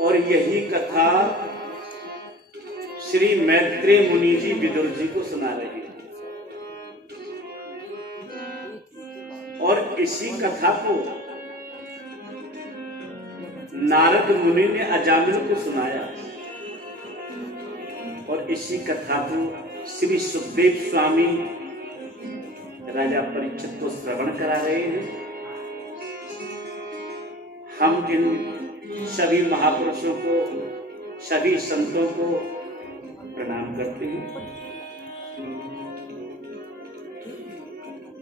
और यही कथा श्री मैत्रेय मुनि जी विदुर जी को सुना रहे हैं। और इसी कथा को नारद मुनि ने अजामिल को सुनाया और इसी कथा को श्री सुखदेव स्वामी राजा परीक्षित को श्रवण करा रहे हैं। हम इन सभी महापुरुषों को, सभी संतों को प्रणाम करते हैं।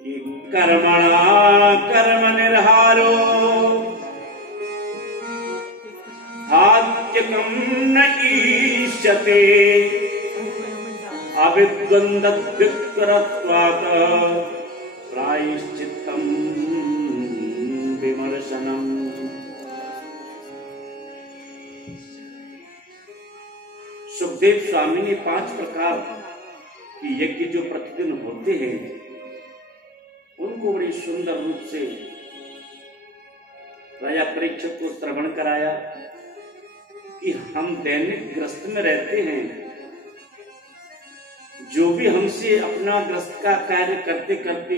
कि कर्मणा कर्म निर्हारो हात्यकं न ईष्यते अविद्वन्द्वविक्रत्वात् प्रायश्चित्तं विमर्शनम्। सुखदेव स्वामी ने 5 प्रकार की यज्ञ जो प्रतिदिन होते हैं उनको बड़ी सुंदर रूप से राजा परीक्षित को श्रवण कराया कि हम दैनिक ग्रस्त में रहते हैं, जो भी हमसे अपना ग्रस्त का कार्य करते करते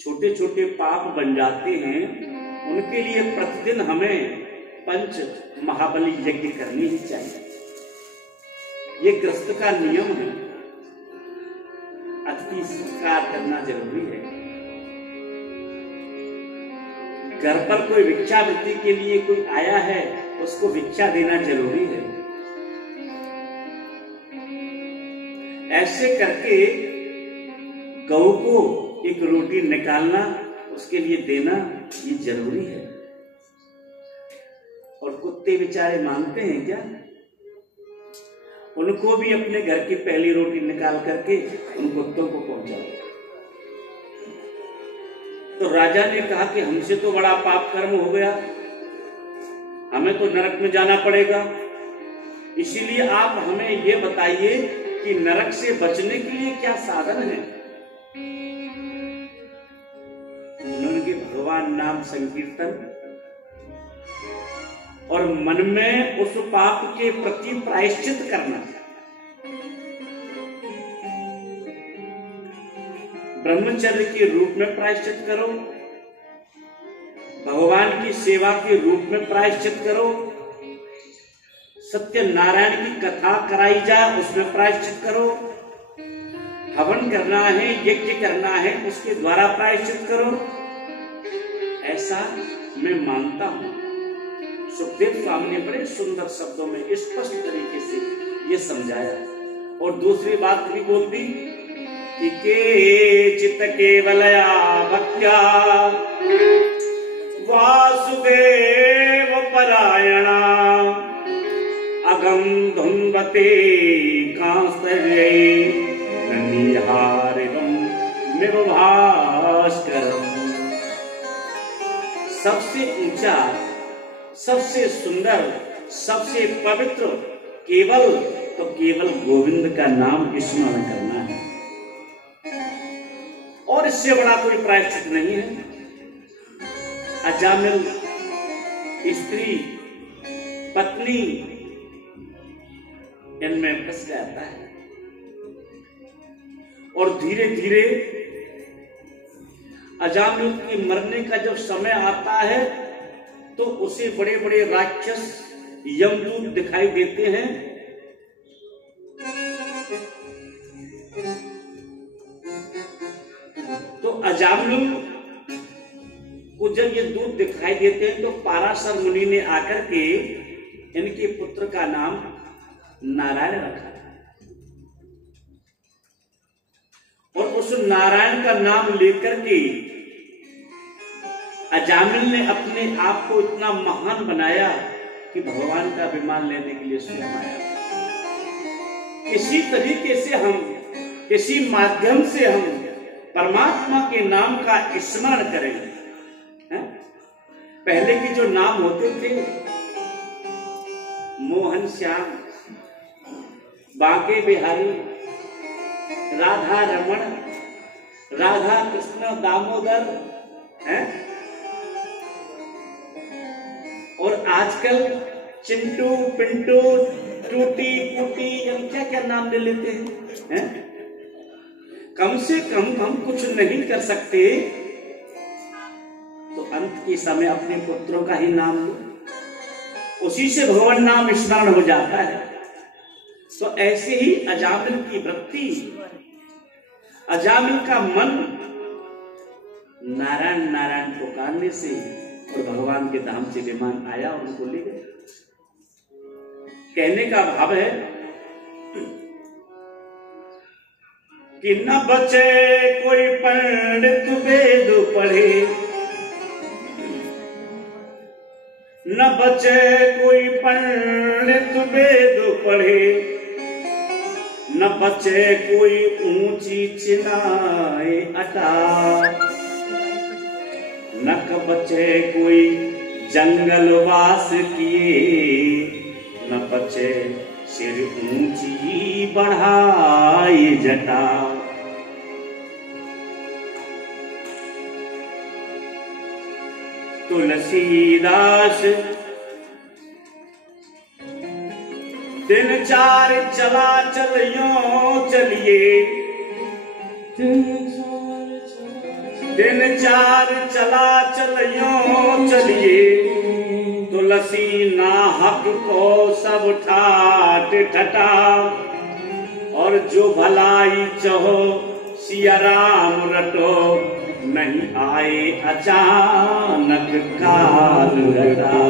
छोटे छोटे पाप बन जाते हैं, उनके लिए प्रतिदिन हमें 5 महाबली यज्ञ करनी ही चाहिए। ये ग्रस्त का नियम है। अतिथि सत्कार करना जरूरी है। घर पर कोई भिक्षावृत्ति के लिए कोई आया है, उसको भिक्षा देना जरूरी है। ऐसे करके गऊ को एक रोटी निकालना, उसके लिए देना, ये जरूरी है। और कुत्ते बेचारे मानते हैं क्या? उनको भी अपने घर की पहली रोटी निकाल करके उन कुत्तों को पहुंचाओ। तो राजा ने कहा कि हमसे तो बड़ा पाप कर्म हो गया, हमें तो नरक में जाना पड़ेगा, इसीलिए आप हमें ये बताइए कि नरक से बचने के लिए क्या साधन है। उन्होंने भगवान नाम संकीर्तन और मन में उस पाप के प्रति प्रायश्चित करना, ब्रह्मचर्य के रूप में प्रायश्चित करो, भगवान की सेवा के रूप में प्रायश्चित करो, सत्यनारायण की कथा कराई जाए उसमें प्रायश्चित करो, हवन करना है, यज्ञ करना है, उसके द्वारा प्रायश्चित करो। ऐसा मैं मानता हूं। सुखदेव स्वामी ने बड़े सुंदर शब्दों में स्पष्ट तरीके से ये समझाया। और दूसरी बात भी बोल दी कि के चित केवलया भक्त्या वासुदेव परायणा अगम धुन्वते कांस्तये ननिहारिवं निर्भास्करम्। सबसे ऊंचा, सबसे सुंदर, सबसे पवित्र केवल तो केवल गोविंद का नाम स्मरण करना है, और इससे बड़ा कोई प्रायश्चित नहीं है। अजामिल स्त्री पत्नी इनमें फंस जाता है और धीरे धीरे अजामिल के मरने का जब समय आता है तो उसे बड़े बड़े राक्षस यमदूत दिखाई देते हैं। तो अजामिल को जब ये दूत दिखाई देते हैं तो पाराशर मुनि ने आकर के इनके पुत्र का नाम नारायण रखा, और उस नारायण का नाम लेकर के अजामिल ने अपने आप को इतना महान बनाया कि भगवान का विमान लेने के लिए स्वयं आया। किसी तरीके से हम, किसी माध्यम से हम परमात्मा के नाम का स्मरण करें। पहले के जो नाम होते थे, मोहन श्याम, बांके बिहारी, राधा रमण, राधा कृष्ण दामोदर हैं, और आजकल चिंटू पिंटू टूटी पुटी क्या क्या नाम ले लेते हैं। कम से कम हम कुछ नहीं कर सकते तो अंत के समय अपने पुत्रों का ही नाम लो, उसी से भगवान नाम स्मरण हो जाता है। तो ऐसे ही अजामिल की वृत्ति, अजामिल का मन नारायण नारायण पुकारने से और भगवान के धाम से विमान आया और उनको ले गए। कहने का भाव है कि न बचे कोई पंडित वेद पढ़े, न बचे कोई पंडित वेद पढ़े, न बचे कोई ऊंची चिनाए अटा, न बचे कोई जंगल वास किए, न बचे सिर ऊंची बढ़ाए जटा। तुलसीदास दिन चार चला चलियो चलिए, दिन चार चला चलियो चलिए, तुलसी नाहक को सब ठाट ठटा, और जो भलाई चहो सिया राम रटो, नहीं आए अचानक काल रटा।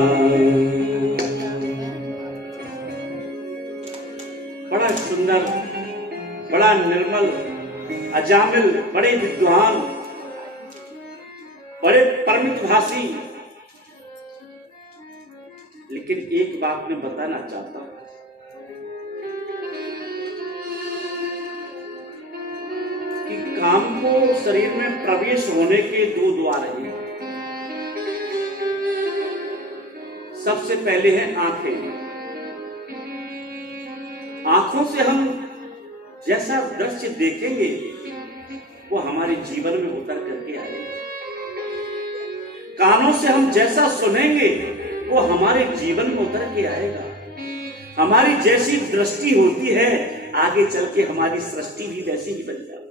बड़ा सुंदर, बड़ा निर्मल अजामिल, बड़े विद्वान, बड़े परमित भाषी। लेकिन एक बात मैं बताना चाहता हूं कि काम को शरीर में प्रवेश होने के दो द्वार हैं। सबसे पहले है आंखें। आंखों से हम जैसा दृश्य देखेंगे वो हमारे जीवन में उतर करके आएगा। कानों से हम जैसा सुनेंगे वो हमारे जीवन में उतर के आएगा। हमारी जैसी दृष्टि होती है आगे चल के हमारी सृष्टि भी वैसी ही बन जाती।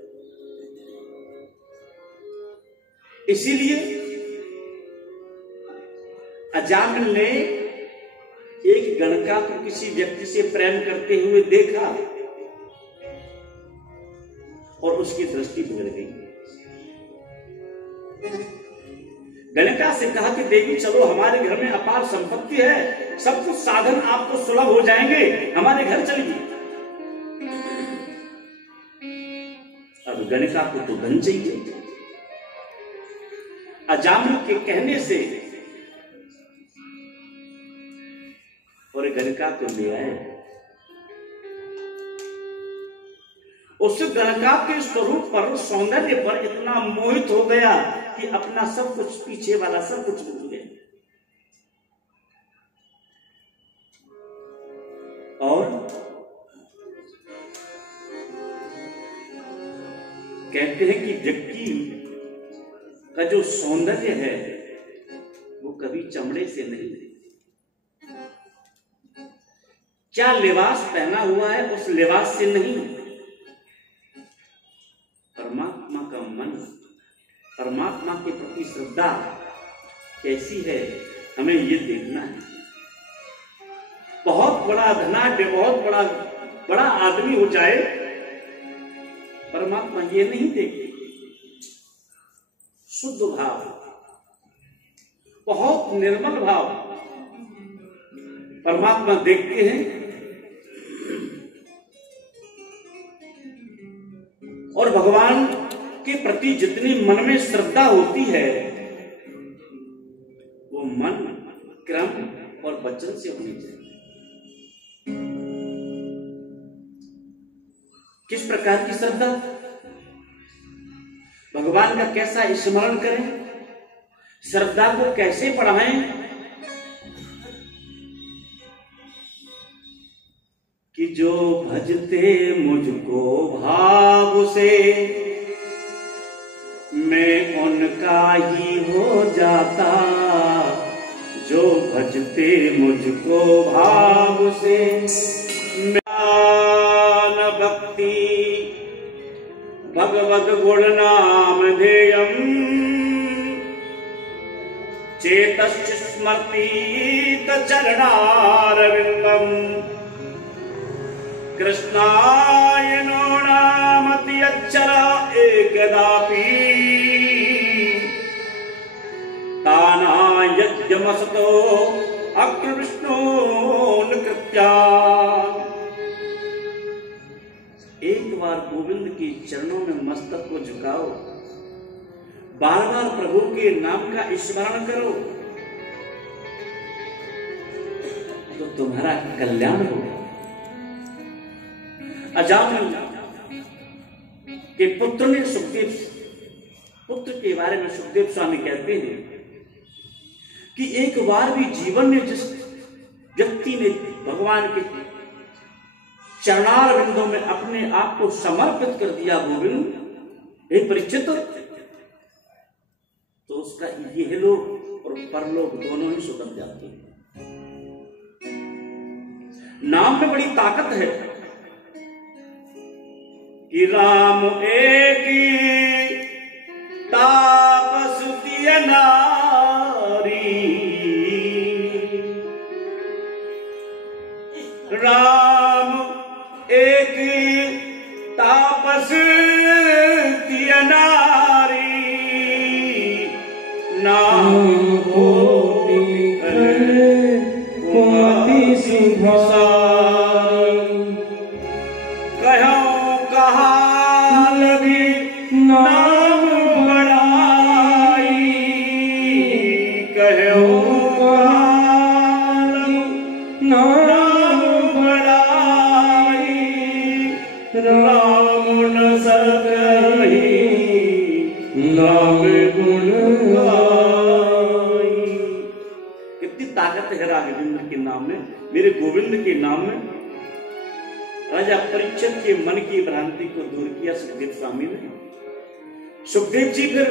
इसीलिए अजामिल ने एक गणका को किसी व्यक्ति से प्रेम करते हुए देखा और उसकी दृष्टि बिगड़ गई। गणका से कहा कि देवी चलो, हमारे घर में अपार संपत्ति है, सब कुछ साधन आपको सुलभ हो जाएंगे, हमारे घर चलिए। अब गणका को तो धन चाहिए। अजामिल के कहने से और गणका को ले आए। उस गणका के स्वरूप पर, सौंदर्य पर इतना मोहित हो गया कि अपना सब कुछ, पीछे वाला सब कुछ भूल गया। और कहते हैं कि व्यक्ति का जो सौंदर्य है वो कभी चमड़े से नहीं, क्या लिबास पहना हुआ है उस लिबास से नहीं, परमात्मा का मन, परमात्मा के प्रति श्रद्धा कैसी है हमें ये देखना है। बहुत बड़ा धनाढ्य, बहुत बड़ा आदमी हो जाए, परमात्मा ये नहीं देखते। शुद्ध भाव, बहुत निर्मल भाव परमात्मा देखते हैं। और भगवान के प्रति जितनी मन में श्रद्धा होती है वो मन, क्रम और वचन से होनी चाहिए। किस प्रकार की श्रद्धा? भगवान का कैसा स्मरण करें, श्रद्धा को कैसे बढ़ाएं कि जो भजते मुझको भाव से मैं उनका ही हो जाता, जो भजते मुझको भाव से ज्ञान भक्ति भगवद गुण नाम ध्येयम् चेतश्च स्मर्ति चरणारविन्दम् कृष्णाय नो नामति अक्षरा एकदापि तानायज्ञमसतो अग्र विष्णोन् कृत्यान्। एक बार गोविंद के चरणों में मस्तक को झुकाओ, बार बार प्रभु के नाम का स्मरण करो तो तुम्हारा कल्याण होगा। अजामिल के पुत्र ने सुखदेव, पुत्र के बारे में सुखदेव स्वामी कहते हैं कि एक बार भी जीवन में जिस व्यक्ति ने भगवान के चरणार बिंदों में अपने आप को समर्पित कर दिया गोविंद एक परीक्षित, तो उसका यह लोक और परलोक दोनों ही सुधर जाते हैं। नाम में बड़ी ताकत है कि राम एक तापस दिय नारी, राम एक तापस दिय नारी, नाम कोटि सुभासारी, कहो कहाल भी नाम बड़ाई, कहो कहाल नाम बड़ाई, राम न सकहि लावे गुण गाई। कितनी ताकत है राघवेंद्र के नाम में, मेरे गोविंद के नाम में। राजा परीक्षित के मन की भ्रांति को दूर किया सुखदेव स्वामी ने। सुखदेव जी फिर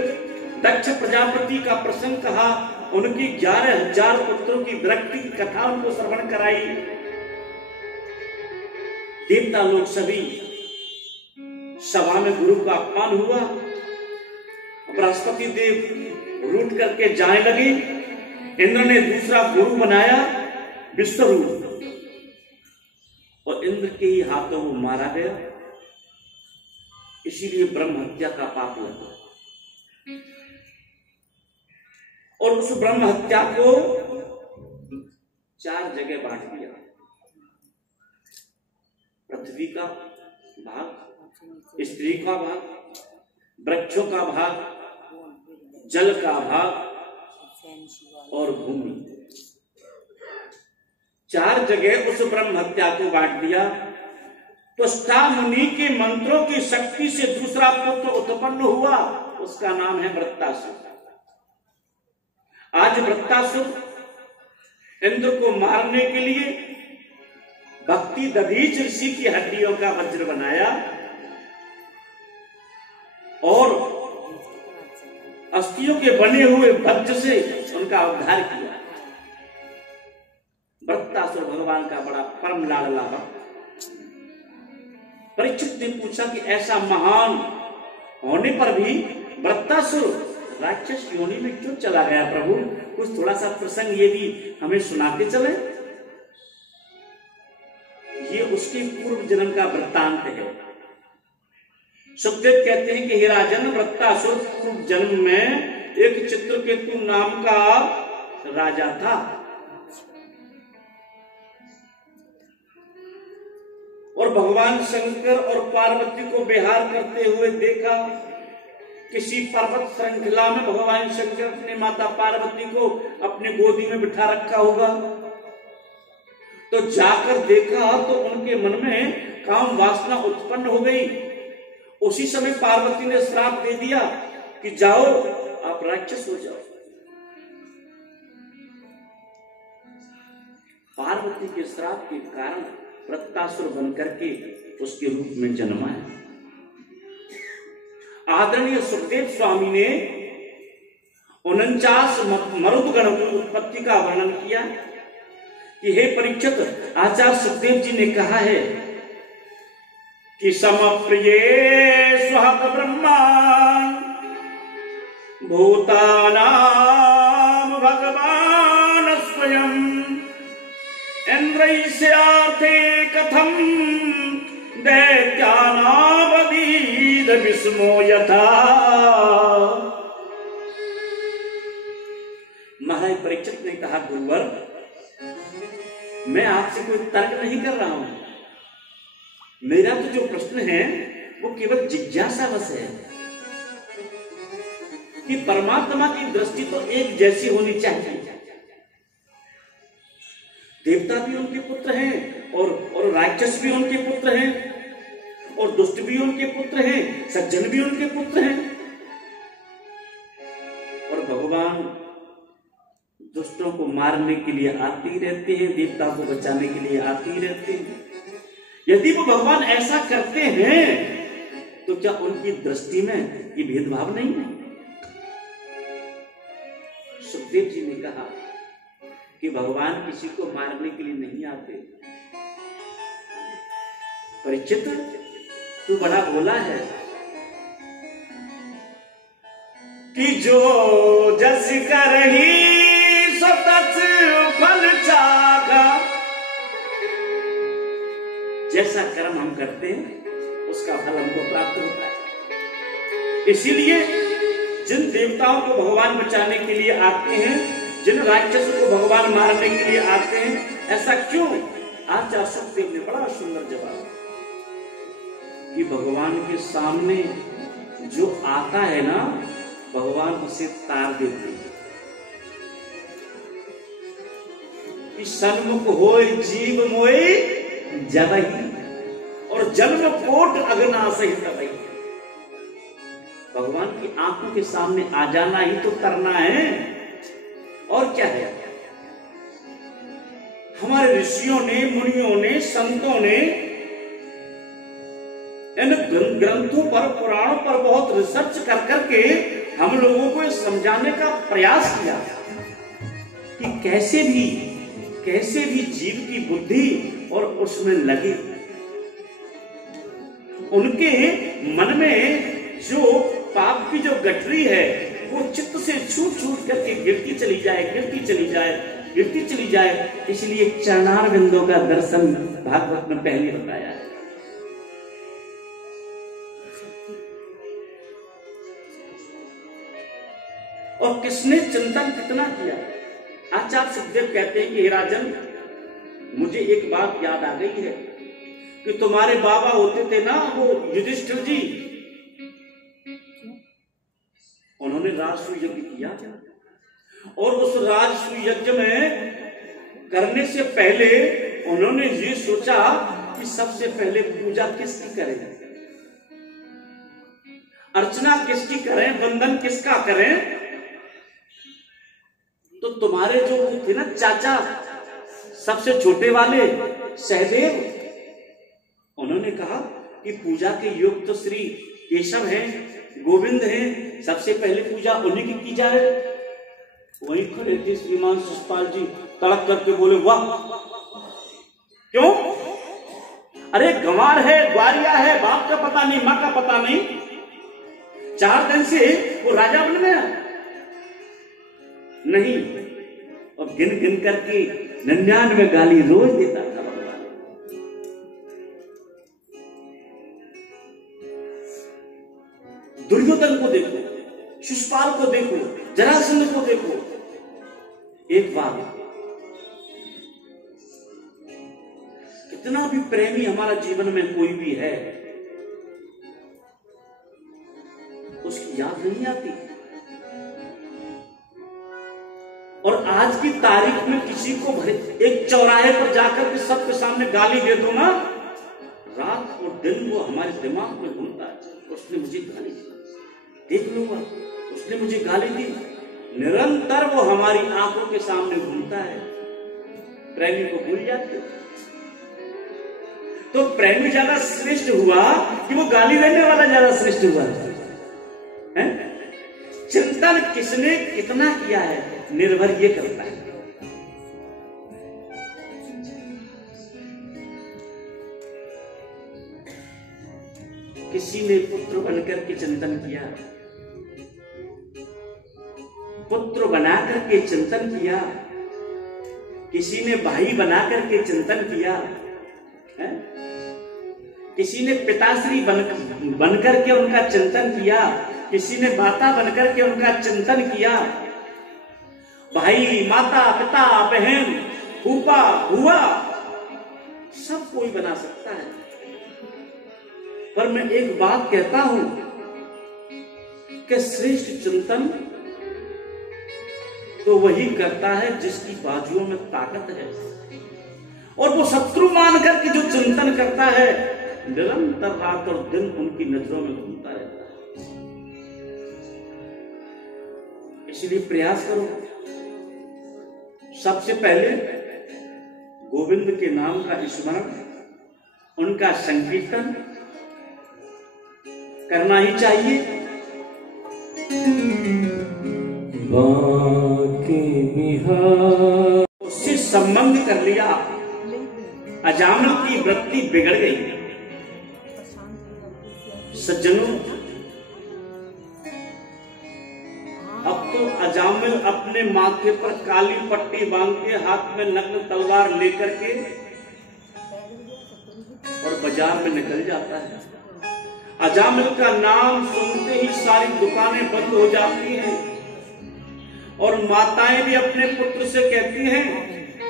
दक्ष प्रजापति का प्रसंग कहा, उनकी 11,000 पुत्रों की विरक्ति की कथा उनको श्रवण कराई। देवता लोग सभी सभा में गुरु का अपमान हुआ। बृहस्पति देव रूठ करके जाने लगे। इंद्र ने दूसरा गुरु बनाया विश्वरूप, और इंद्र के ही हाथों वो मारा गया। इसीलिए ब्रह्म हत्या का पाप लगा। और उस ब्रह्म हत्या को 4 जगह बांट दिया। पृथ्वी का भाग, स्त्री का भाग, वृक्षों का भाग, जल का भाग और भूमि। 4 जगह उस ब्रह्म हत्या को बांट दिया। तो त्वष्टा मुनि के मंत्रों की शक्ति से दूसरा पुत्र उत्पन्न हुआ, उसका नाम है वृत्तासुर। आज वृत्तासुर इंद्र को मारने के लिए भक्ति दधीच ऋषि की हड्डियों का वज्र बनाया और अस्थियों के बने हुए वज्र से उनका उद्धार किया। वृत्तासुर भगवान का बड़ा परम लाडला भक्त। परीक्षित ने पूछा कि ऐसा महान होने पर भी वृत्तासुर राक्षस योनि में क्यों चला गया प्रभु? कुछ थोड़ा सा प्रसंग ये भी हमें सुनाते चले। ये उसके पूर्व जन्म का वृत्तांत है। सुखदेव कहते हैं कि हे राजन, वृत्तासुर पूर्व जन्म में एक चित्रकेतु नाम का राजा था। और भगवान शंकर और पार्वती को विहार करते हुए देखा। किसी पर्वत श्रृंखला में भगवान शंकर अपने माता पार्वती को अपने गोदी में बिठा रखा होगा। तो जाकर देखा तो उनके मन में काम वासना उत्पन्न हो गई। उसी समय पार्वती ने श्राप दे दिया कि जाओ आप राक्षस हो जाओ। पार्वती के श्राप के कारण वृत्तासुर बनकर के उसके रूप में जन्मा है। आदरणीय सुखदेव स्वामी ने 49 मरुदगण की उत्पत्ति का वर्णन किया कि हे परीक्षित, आचार्य सुखदेव जी ने कहा है कि समप्रिये स्वहत ब्रह्मान् भूतानां भगवान् स्वयं इंद्रैस्यार्थे कथं दैत्यानावधीत विस्मो यथा। महाराज परीक्षित ने कहा, गुरुवर, मैं आपसे कोई तर्क नहीं कर रहा हूं। मेरा तो जो प्रश्न है वो केवल जिज्ञासावश है कि परमात्मा की दृष्टि तो एक जैसी होनी चाहिए। देवता भी उनके पुत्र हैं और राक्षस भी उनके पुत्र हैं और दुष्ट भी उनके पुत्र हैं, सज्जन भी उनके पुत्र हैं। और भगवान दुष्टों को मारने के लिए आते ही रहते हैं, देवता को बचाने के लिए आते ही रहते हैं। यदि वो भगवान ऐसा करते हैं तो क्या उनकी दृष्टि में ये भेदभाव नहीं है? सुखदेव जी ने कहा कि भगवान किसी को मारने के लिए नहीं आते। परीक्षित, तू बड़ा भोला है कि जो जस करही सो तस फल चाखा। जैसा कर्म हम करते हैं उसका फल हमको प्राप्त होता है। इसीलिए जिन देवताओं को भगवान बचाने के लिए आते हैं, जिन राक्षसों को भगवान मारने के लिए आते हैं, ऐसा क्यों? आचार्य सुखदेव ने बड़ा सुंदर जवाब कि भगवान के सामने जो आता है ना, भगवान उसे तार देते हैं कि सन्मुख होय जीव मोय जबहि और जन्म कोट अगना सहित तबहि। भगवान की आंखों के सामने आ जाना ही तो करना है, और क्या है। हमारे ऋषियों ने, मुनियों ने, संतों ने इन ग्रंथों पर, पुराणों पर बहुत रिसर्च कर करके हम लोगों को समझाने का प्रयास किया कि कैसे भी जीव की बुद्धि और उसमें लगे, उनके मन में जो पाप की जो गठरी है वो चित्त से छूट छूट करके गिरती चली जाए। इसलिए चरणार बिंदों का दर्शन भागवत में पहले बताया है। और किसने चिंतन कितना किया। आचार्य सुखदेव कहते हैं कि हे राजन, मुझे एक बात याद आ गई है कि तुम्हारे बाबा होते थे ना, वो युधिष्ठिर जी, उन्होंने राजसूय यज्ञ किया, और उस राजसूय यज्ञ में करने से पहले उन्होंने ये सोचा कि सबसे पहले पूजा किसकी करें, अर्चना किसकी करें, वंदन किसका करें। तो तुम्हारे जो थे ना चाचा, सबसे छोटे वाले सहदेव, उन्होंने कहा कि पूजा के योग तो श्री केशव हैं, गोविंद हैं, सबसे पहले पूजा उन्हीं की की जाए। वहीं खड़े थे श्रीमान शिषपाल जी, तड़क करके बोले वाह, क्यों? अरे गंवार है, ग्वारिया है, बाप का पता नहीं, माँ का पता नहीं, 4 दिन से वो राजा बन गया नहीं। और गिन गिन करके 99 गाली रोज देता था भगवान। दुर्योधन को देखो, शिषपाल को देखो, जरासंध को देखो। एक बात, कितना भी प्रेमी हमारा जीवन में कोई भी है, उसकी याद नहीं आती। और आज की तारीख में किसी को एक चौराहे पर जाकर के सबके सामने गाली दे दो ना, रात और दिन वो हमारे दिमाग में घूमता है। उसने मुझे गाली दी, देख लूंगा, उसने मुझे गाली दी, निरंतर वो हमारी आंखों के सामने घूमता है। प्रेमी को भूल जाते। तो प्रेमी ज्यादा श्रेष्ठ हुआ कि वो गाली देने वाला ज्यादा श्रेष्ठ हुआ है? चिंतन किसने कितना किया है निर्भर ये करता है। किसी ने पुत्र बनकर के चिंतन किया, पुत्र बनाकर के चिंतन किया, किसी ने भाई बनाकर के चिंतन किया है? किसी ने पिताश्री बनकर के उनका चिंतन किया, किसी ने माता बनकर के उनका चिंतन किया। भाई, माता, पिता, बहन, फूफा, बुआ, सब कोई बना सकता है। पर मैं एक बात कहता हूं कि श्रेष्ठ चिंतन तो वही करता है जिसकी बाजुओं में ताकत है, और वो शत्रु मान करके जो चिंतन करता है निरंतर रात और दिन उनकी नजरों में घूमता रहता है। इसलिए प्रयास करो, सबसे पहले गोविंद के नाम का स्मरण, उनका संकीर्तन करना ही चाहिए। उससे संबंध कर लिया, अजामिल की वृत्ति बिगड़ गई। सज्जनों, अब तो अजामिल अपने माथे पर काली पट्टी बांध के, हाथ में नग्न तलवार लेकर के और बाजार में निकल जाता है। अजामिल का नाम सुनते ही सारी दुकानें बंद हो जाती हैं, और माताएं भी अपने पुत्र से कहती हैं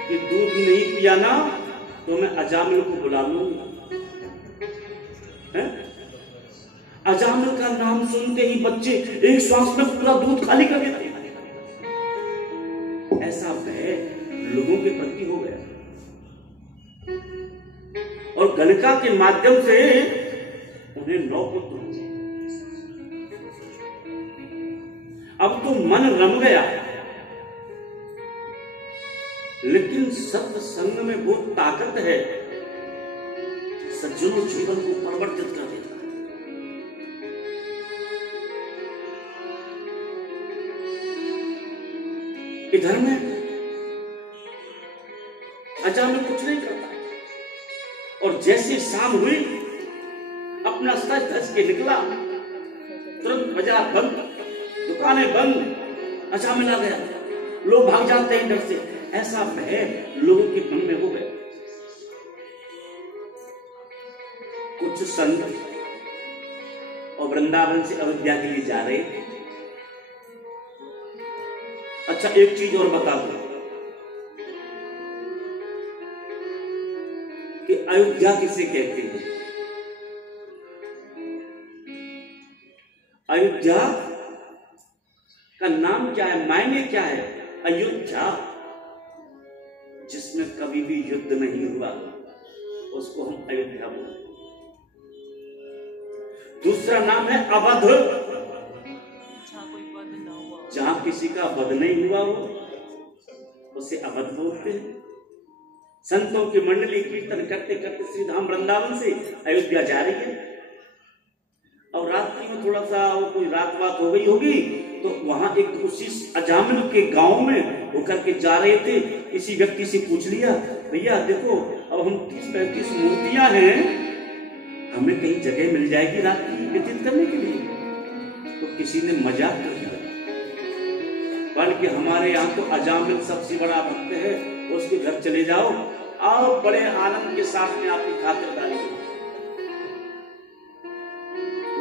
कि दूध नहीं पिया ना तो मैं अजामिल को बुला लूंगा। अजामिल का नाम सुनते ही बच्चे एक श्वास में पूरा दूध खाली कर देते हैं। ऐसा भय लोगों के प्रति हो गया, और गलिका के माध्यम से उन्हें 9 पुत्र हुए। अब तो मन रम गया, लेकिन सत्संग में वो ताकत है सज्जनों जीवन को परिवर्तित कर देता है। इधर में अचानक कुछ नहीं करता, और जैसे शाम हुई अपना सज धज के निकला, तुरंत बाजार बंद, दुकानें बंद, अचानक आ गया, लोग भाग जाते हैं डर से। ऐसा भय लोगों के मन में हो गया। कुछ संत और वृंदावन से अयोध्या के लिए जा रहे थे। अच्छा, एक चीज और बता दो कि अयोध्या किसे कहते हैं? अयोध्या का नाम क्या है, मायने क्या है? अयोध्या, जिसमें कभी भी युद्ध नहीं हुआ, उसको हम अयोध्या बोलते हैं। दूसरा नाम है अवध, जहां किसी का वध नहीं हुआ हो उसे अवध बोलते हैं। संतों की मंडली कीर्तन करते करते श्री धाम वृंदावन से अयोध्या जा रही है, और रात्रि में थोड़ा सा कोई रात बात हो गई होगी, तो वहां एक उसी अजामिल के गांव में होकर के जा रहे थे। किसी व्यक्ति से पूछ लिया, भैया देखो अब हम 30-35 मूर्तियां हैं, हमें कहीं जगह मिल जाएगी रात्रि व्यतीत करने के लिए? तो किसी ने मजाक कर दिया, बल्कि हमारे यहाँ तो अजामिल सबसे बड़ा भक्त है, उसके घर चले जाओ, आओ बड़े आनंद के साथ में आपकी खातिरदारी।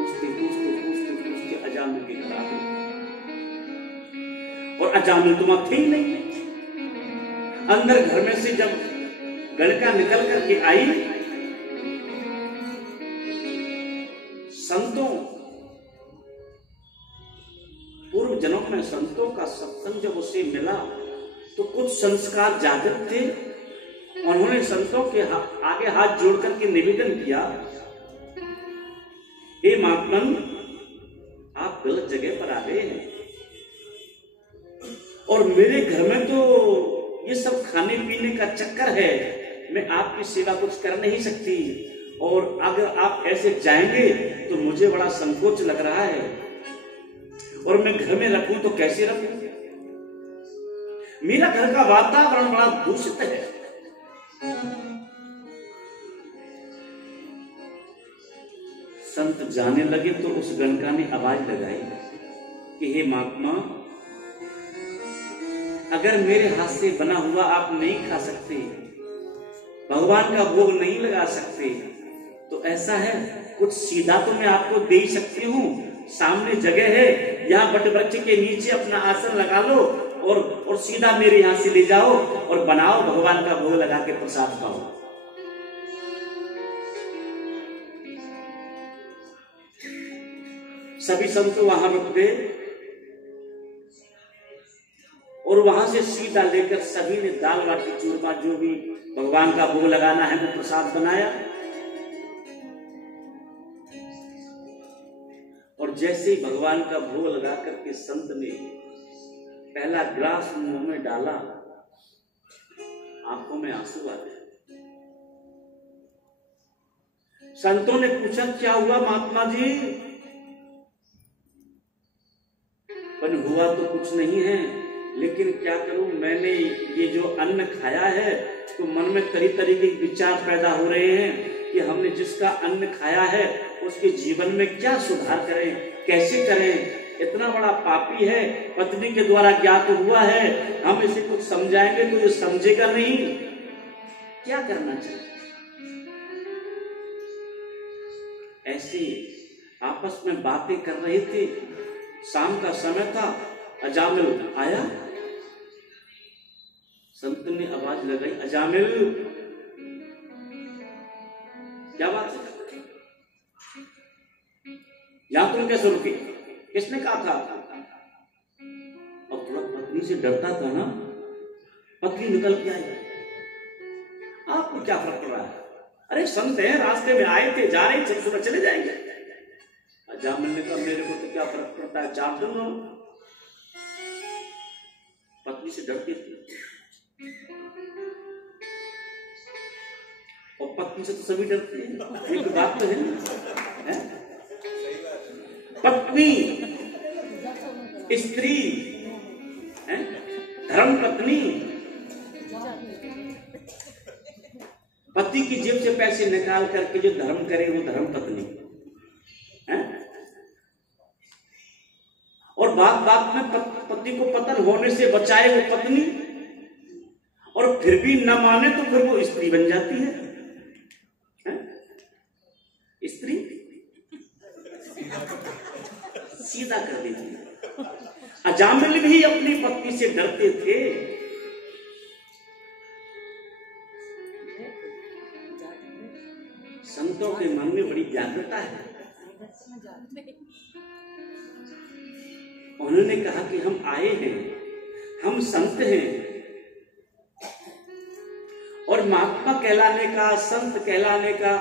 पूछते अजामिल के घर आ गए, और अजामिल तो वहां थे ही नहीं। अंदर घर में से जब गड़का निकल करके आई, संतों, पूर्व जन्म में संतों का सत्संग जब उसे मिला तो कुछ संस्कार जागृत थे। उन्होंने संतों के आगे हाथ जोड़कर के निवेदन किया, हे महात्मन, आप गलत जगह पर आ गए हैं, और मेरे घर में तो ये सब खाने पीने का चक्कर है, मैं आपकी सेवा कुछ कर नहीं सकती, और अगर आप ऐसे जाएंगे तो मुझे बड़ा संकोच लग रहा है, और मैं घर में रखूं तो कैसे रखूं? मेरा घर का वातावरण बड़ा दूषित है। संत जाने लगे तो उस गणका ने आवाज लगाई कि हे महात्मा, अगर मेरे हाथ से बना हुआ आप नहीं खा सकते, भगवान का भोग नहीं लगा सकते, तो ऐसा है, कुछ सीधा तो मैं आपको दे ही सकती हूँ। सामने जगह है, यहाँ बट वृक्ष के नीचे अपना आसन लगा लो, और सीधा मेरे यहाँ से ले जाओ और बनाओ, भगवान का भोग लगा के प्रसाद खाओ। सभी संत वहां रुक गए, और वहां से सीधा लेकर सभी ने दाल बाटी चूरमा, जो भी भगवान का भोग लगाना है, वो प्रसाद बनाया। और जैसे ही भगवान का भोग लगा करके संत ने पहला ग्लास मुंह में डाला, आंखों में आंसू आ गए। संतों ने पूछा, क्या हुआ महात्मा जी? पर हुआ तो कुछ नहीं है, लेकिन क्या करूं, मैंने ये जो अन्न खाया है तो मन में तरह तरह के विचार पैदा हो रहे हैं कि हमने जिसका अन्न खाया है उसके जीवन में क्या सुधार करें, कैसे करें। इतना बड़ा पापी है, पत्नी के द्वारा ज्ञात हुआ है, हम इसे कुछ समझाएंगे तो ये समझेगा नहीं, क्या करना चाहिए? ऐसे आपस में बातें कर रहे थे। शाम का समय था, अजामिल आया। संत ने आवाज लगाई, अजामिल, क्या बात है? यहां तुम कैसे रुके? किसने कहा था? और थोड़ा पत्नी से डरता था ना, पत्नी निकल के आई, आपको क्या फर्क पड़ रहा है? अरे संत है, रास्ते में आए थे, जा रहे थे, सुबह चले जाएंगे। अजामिल ने कहा, मेरे को तो क्या फर्क पड़ता है, 4 दिन रहो, पत्नी से डरते थे, और पत्नी से तो सभी डरते हैं, एक बात तो है ना, पत्नी, स्त्री, धर्म पत्नी, पति की जेब से पैसे निकाल करके जो धर्म करे वो धर्म पत्नी है। और बात बात में पति को पतन होने से बचाए वो पत्नी, और फिर भी न माने तो फिर वो स्त्री बन जाती है, स्त्री सीधा कर देती है। अजामिल भी अपनी पत्नी से डरते थे। संतों के मन में बड़ी व्याग्रता है। उन्होंने कहा कि हम आए हैं, हम संत हैं, और महात्मा कहलाने का, संत कहलाने का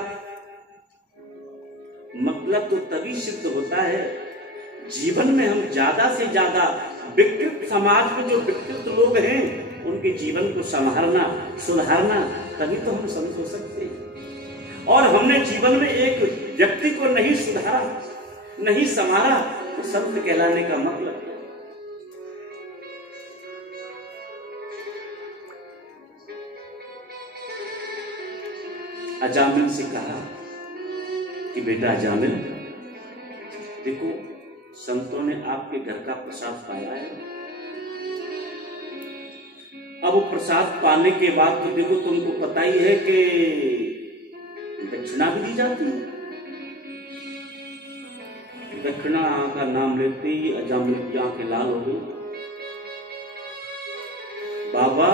मतलब तो तभी सिद्ध होता है जीवन में हम ज्यादा से ज्यादा विकृत, समाज में जो विकृत लोग हैं उनके जीवन को संभालना, सुधारना, तभी तो हम संत हो सकते हैं। और हमने जीवन में एक व्यक्ति को नहीं सुधारा, नहीं संभाला, तो संत कहलाने का मतलब क्या? अजामिल से कहा कि बेटा अजामिल, देखो संतों ने आपके घर का प्रसाद पाया है, अब वो प्रसाद पाने के बाद तो देखो तुमको पता ही है कि दक्षिणा भी दी जाती है। दक्षिणा का नाम लेते ही अजामिल की आंखें लाल हो गई। बाबा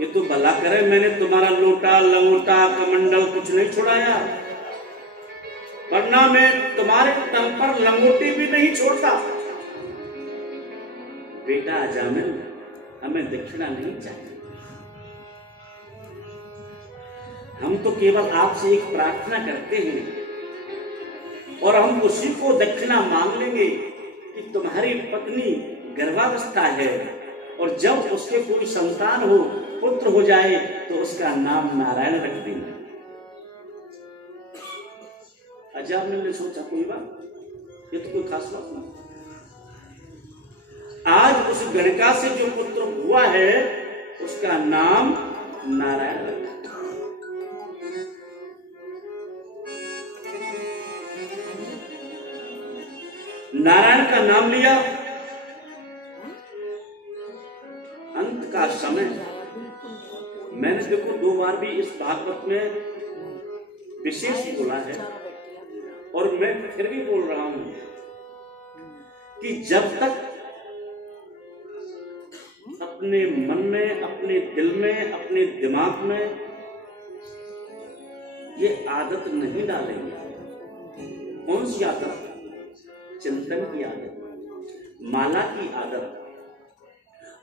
ये तो भला करे, मैंने तुम्हारा लोटा, लंगोटा, कमंडल कुछ नहीं छुड़ाया, वरना मैं तुम्हारे तन पर लंगोटी भी नहीं छोड़ता। बेटा अजामिल, हमें दक्षिणा नहीं चाहिए, हम तो केवल आपसे एक प्रार्थना करते हैं और हम उसी को दक्षिणा मांग लेंगे कि तुम्हारी पत्नी गर्भावस्था है और जब उसके कोई संतान हो, पुत्र हो जाए, तो उसका नाम नारायण रख देंगे। अजामिल ने सोचा कोई बात, ये तो कोई खास बात नहीं। आज उस गणिका से जो पुत्र हुआ है उसका नाम नारायण रखा। नारायण का नाम लिया। अंत का समय, मैंने देखो 2 बार भी इस भागवत में विशेष बोला है और मैं फिर भी बोल रहा हूं कि जब तक अपने मन में, अपने दिल में, अपने दिमाग में ये आदत नहीं डालेंगे। कौन सी आदत? चिंतन की आदत, माला की आदत।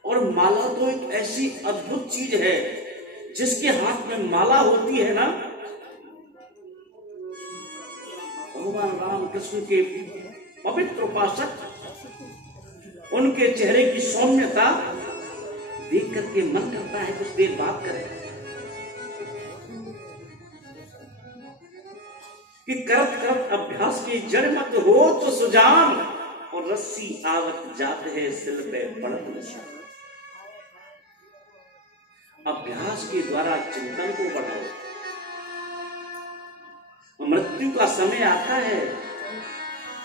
और माला तो एक ऐसी अद्भुत चीज है, जिसके हाथ में माला होती है ना, भगवान राम कृष्ण के पवित्र उपासक, उनके चेहरे की सौम्यता देख करके मन करता है कुछ देर बात करें। कि करत करत अभ्यास की जड़ मत हो तो सुजान, और रस्सी आवत जात है सिल पे पड़त निशान। अभ्यास के द्वारा चिंतन को बढ़ाओ। मृत्यु का समय आता है,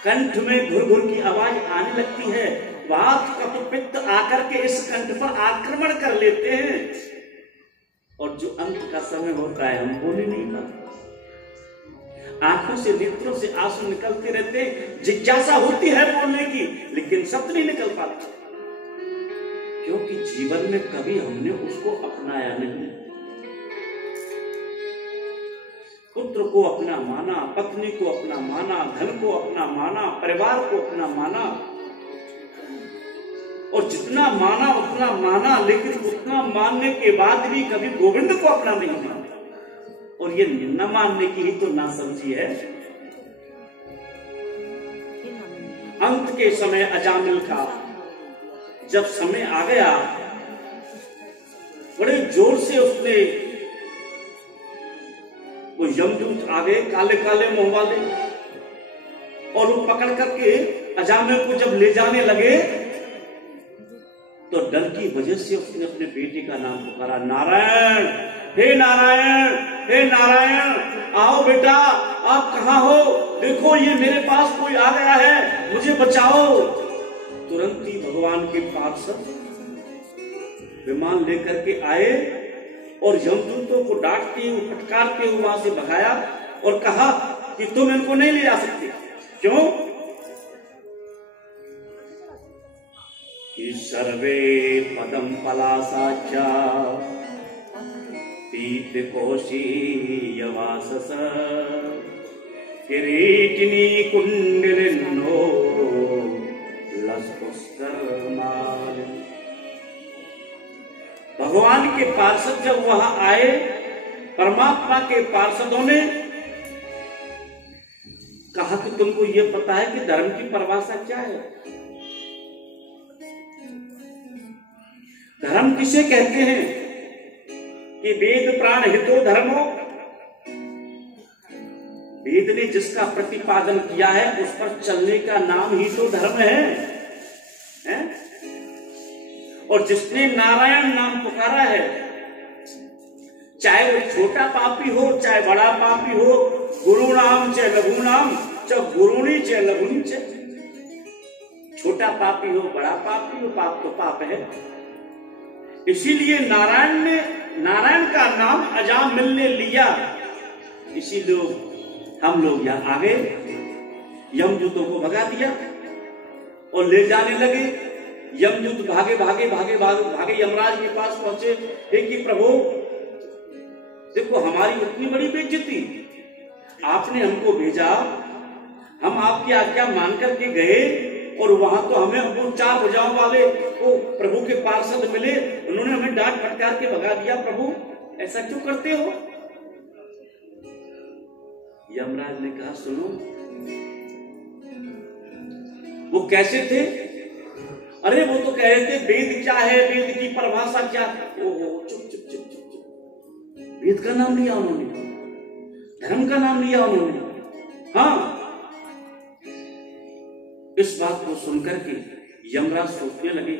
कंठ में घुर घुर की आवाज आने लगती है, वात कफ पित्त आकर के इस कंठ पर आक्रमण कर लेते हैं, और जो अंत का समय होता है हम बोल ही नहीं पाते। आंखों से, नेत्रों से आंसू निकलते रहते, जिज्ञासा होती है बोलने की, लेकिन शब्द नहीं निकल पाते, क्योंकि जीवन में कभी हमने उसको अपनाया नहीं। पुत्र को अपना माना, पत्नी को अपना माना, धन को अपना माना, परिवार को अपना माना, और जितना माना उतना माना, लेकिन उतना मानने के बाद भी कभी गोविंद को अपना नहीं माना। और ये न मानने की ही तो नासमझी है। अंत के समय अजामिल का जब समय आ गया, बड़े जोर से उसने, वो यमदूत आ गए काले काले मुंह वाले, और वो पकड़ करके अजामिल को जब ले जाने लगे तो डर की वजह से उसने अपने बेटे का नाम पुकारा, नारायण, हे नारायण, हे नारायण, आओ बेटा, आप कहां हो? देखो ये मेरे पास कोई आ गया है, मुझे बचाओ। तुरंत ही भगवान के पार्षद विमान लेकर के आए और यमदूतों को डांटते हुए, फटकारते हुए वहां से भगाया और कहा कि तुम इनको नहीं ले जा सकते। क्यों? कि सर्वे पदम पलासाचा पीत कोशी यवासस किरीटिनी कुंडलिनो लसपुष्कर माल। भगवान के पार्षद जब वहां आए, परमात्मा के पार्षदों ने कहा कि तुमको यह पता है कि धर्म की परिभाषा क्या है? धर्म किसे कहते हैं? कि वेद प्राण हितो धर्मो, वेद ने जिसका प्रतिपादन किया है उस पर चलने का नाम ही तो धर्म है? और जिसने नारायण नाम पुकारा है, चाहे वो छोटा पापी हो चाहे बड़ा पापी हो, गुरु नाम चाहे लघु नाम, चाहे गुरुणी चाहे लघुनी, चाहे छोटा पापी हो बड़ा पापी हो, पाप तो पाप है। इसीलिए नारायण का नाम अजामिल ने लिया। इसीलिए हम लोग यहां आ गए, यमदूतों को भगा दिया और ले जाने लगे। यमदूत भागे भागे भागे भागे भागे यमराज के पास पहुंचे। कि प्रभु देखो, हमारी इतनी बड़ी बेइज्जती, आपने हमको भेजा, हम आपकी आज्ञा मान करके गए और वहां तो हमें वो 4 भुजाओं वाले को प्रभु के पार्षद मिले, उन्होंने हमें डांट फटकार के भगा दिया। प्रभु ऐसा क्यों करते हो? यमराज ने कहा, सुनो, वो कैसे थे? अरे वो तो कह रहे थे वेद क्या है, वेद की परिभाषा क्या। ओहो, चुप चुप चुप चुप चुप। वेद का नाम लिया उन्होंने, धर्म का नाम लिया उन्होंने। हाँ, इस बात को सुनकर के यमराज सोचने लगे।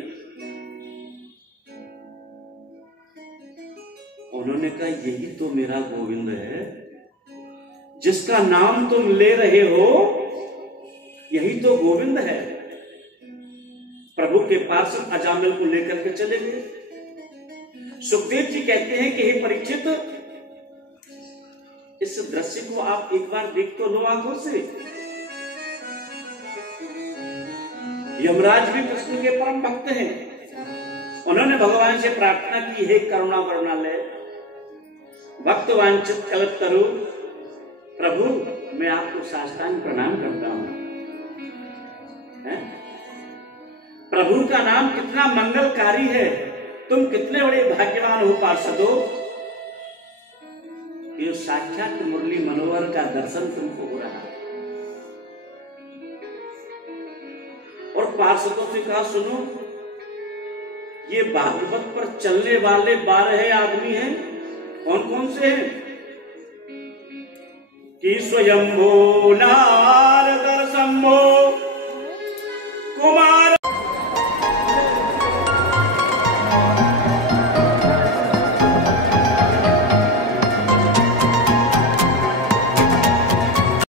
उन्होंने कहा, यही तो मेरा गोविंद है, जिसका नाम तुम ले रहे हो, यही तो गोविंद है। प्रभु के पार्षद अजामिल को लेकर के चले गए। सुखदेव जी कहते हैं कि हे परीक्षित, इस दृश्य को आप एक बार देख तो लो आंखों से। यमराज भी कृष्ण के परम भक्त हैं। उन्होंने भगवान से प्रार्थना की, हे करुणा वरुणालय, भक्त वांछित कल्पतरु, प्रभु मैं आपको साष्टांग प्रणाम करता हूं। प्रभु का नाम कितना मंगलकारी है, तुम कितने बड़े भाग्यवान हो पार्षदो, ये साक्षात मुरली मनोहर का दर्शन तुमको हो रहा है। और पार्षदों से कहा, सुनो, ये भागवत पर चलने वाले 12 आदमी हैं। कौन कौन से हैं? कि स्वयंभो नाम